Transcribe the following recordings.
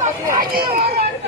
到处都是人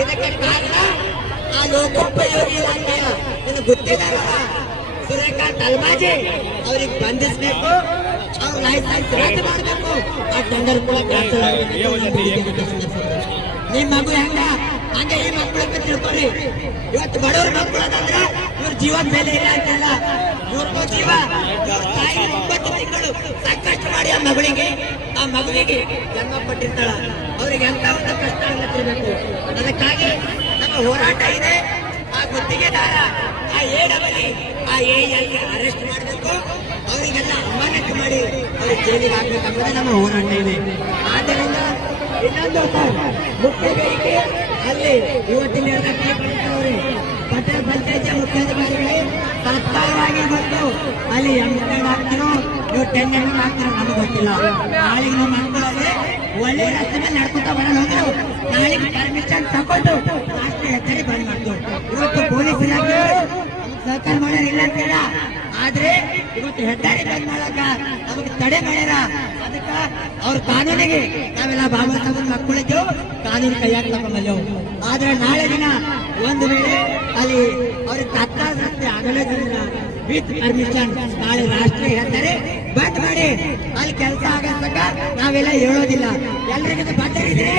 ಇದಕ್ಕೆ ಕಾರಣ ಆ ಲೋಕೋಪಯೋಗಿ ಇಲಾಖೆಯ ನಿನಗೆ ಗೊತ್ತಿದಾರಲ್ಲ ಸೂರ್ಯಕಾಂತ್ ಅಲ್ಮಾಜಿ ಅವ್ರಿಗೆ ಬಂಧಿಸಬೇಕು ಅವ್ರ ಲೈಸೆನ್ಸ್ ರದ್ದು ಮಾಡಬೇಕು. ಆ ಟೆಂಡರ್ ಕೂಡ ಕ್ಯಾನ್ಸಲ್ ನಿಮ್ಮ ಮಗು ಹೆಂಗ? ಹಂಗೆ ಈ ಮಕ್ಕಳನ್ನ ತಿಳ್ಕೊಳ್ಳಿ ಇವತ್ತು ಬಡವ್ರ ಮಕ್ಕಳು ಅಂತಂದ್ರೆ ಇವ್ರ ಜೀವನ ಮೇಲೆ ಇಲ್ಲ ಅಂತಿಲ್ಲ. ಇವ್ರಿಗೂ ಜೀವ. ಇವ್ರ ತಾಯಿ ಒಂಬತ್ತು ತಿಂಗಳು ಸಾಕಷ್ಟು ಮಾಡಿ ಆ ಮಗಳಿಗೆ. ಆ ಮಗುವಿಗೆ ಜನ್ಮ ಪಟ್ಟಿರ್ತಾಳ ಅವ್ರಿಗೆ ಎಂತ ಒಂದು ಕಷ್ಟ ಆಗತ್ತಿರ್ಬೇಕು ಅದಕ್ಕಾಗಿ ನಮ್ಮ ಹೋರಾಟ ಇದೆ. ಆ ಗುತ್ತಿಗೆದಾರ, ಆ ಎ ಆ ಎ ಅರೆಸ್ಟ್ ಮಾಡಬೇಕು. ಅವರಿಗೆಲ್ಲ ಅಮಾನತು ಮಾಡಿ ಅವ್ರಿಗೆ ಜೈಲಿಗೆ ಹಾಕ್ಬೇಕಂಬುದೇ ನಮ್ಮ ಹೋರಾಟ ಇದೆ. ಆದ್ದರಿಂದ ಇನ್ನೊಂದು ಮುಖ್ಯ ಬೇಡಿಕೆ, ಅಲ್ಲಿ ಇವತ್ತಿನ ನಿರ್ಣಯ ಪಟೇಲ್ ಪಂಚಾಯತ್ ಮುಖ್ಯಾಧಿಕಾರಿಗಳೇ. ತತ್ಕಾಲವಾಗಿ ಬಂದು ಅಲ್ಲಿ ಎಂಟೆಂಡ್ ಹಾಕ್ತೀರೋ ನೀವು ಟೆಂಡ್ ಹಾಕ್ತೀರೋ ನಮಗೆ. ಗೊತ್ತಿಲ್ಲ ನಾಳೆಗೆ ನಮ್ಮ ಮಕ್ಕಳಲ್ಲಿ ಒಳ್ಳೆ ರಸ್ತೆ ಮೇಲೆ ನಡ್ಕೊತಾ ಬರೋದು ಹೋದ್ರು ನಾಳೆಗೆ ಪರ್ಮಿಷನ್ ತಗೊಂಡು ರಾಷ್ಟ್ರೀಯ ಹೆದ್ದಾರಿ ಬಂದ್ ಮಾಡ್ತು. ಇವತ್ತು ಪೊಲೀಸ್ ಇಲಾಖೆ ಸರ್ಕಾರ ಸಹಕಾರ ಮಾಡೋರು ಇಲ್ಲ ಹೇಳ. ಆದ್ರೆ ಇವತ್ತು ಹೆದ್ದಾರಿ ಬಂದ್ ನಮಗೆ ತಡೆ ಮಾಡ್ಯಾರ. ಅದಕ್ಕ ಅವ್ರ ಕಾನೂನಿಗೆ ನಾವೆಲ್ಲ ಬಾಬಾ ಸಾಹೇಬ್ ಮಕ್ಕಳಿದ್ದೆವು ಕಾನೂನು ಕೈಯಾಗ ತಗೊಂಬಲ್ಲೆವು ಆದ್ರೆ ನಾಳೆ ದಿನ ಒಂದು ವೇಳೆ ಅಲ್ಲಿ ಅವ್ರಿಗೆ ತತ್ಕಾಲ ರಸ್ತೆ ಆಗಲೇ ವಿತ್ ಪರ್ಮಿಷನ್ ನಾಳೆ ರಾಷ್ಟ್ರೀಯ ಹೆದ್ದಾರಿ ಬಂದ್ ಮಾಡಿ. ಅಲ್ಲಿ ಕೆಲಸ ಆಗೋ ನಾವೆಲ್ಲ ಹೇಳೋದಿಲ್ಲ. ಎಲ್ರಿಗೂ ಬದ್ಧರಿದ್ರೆ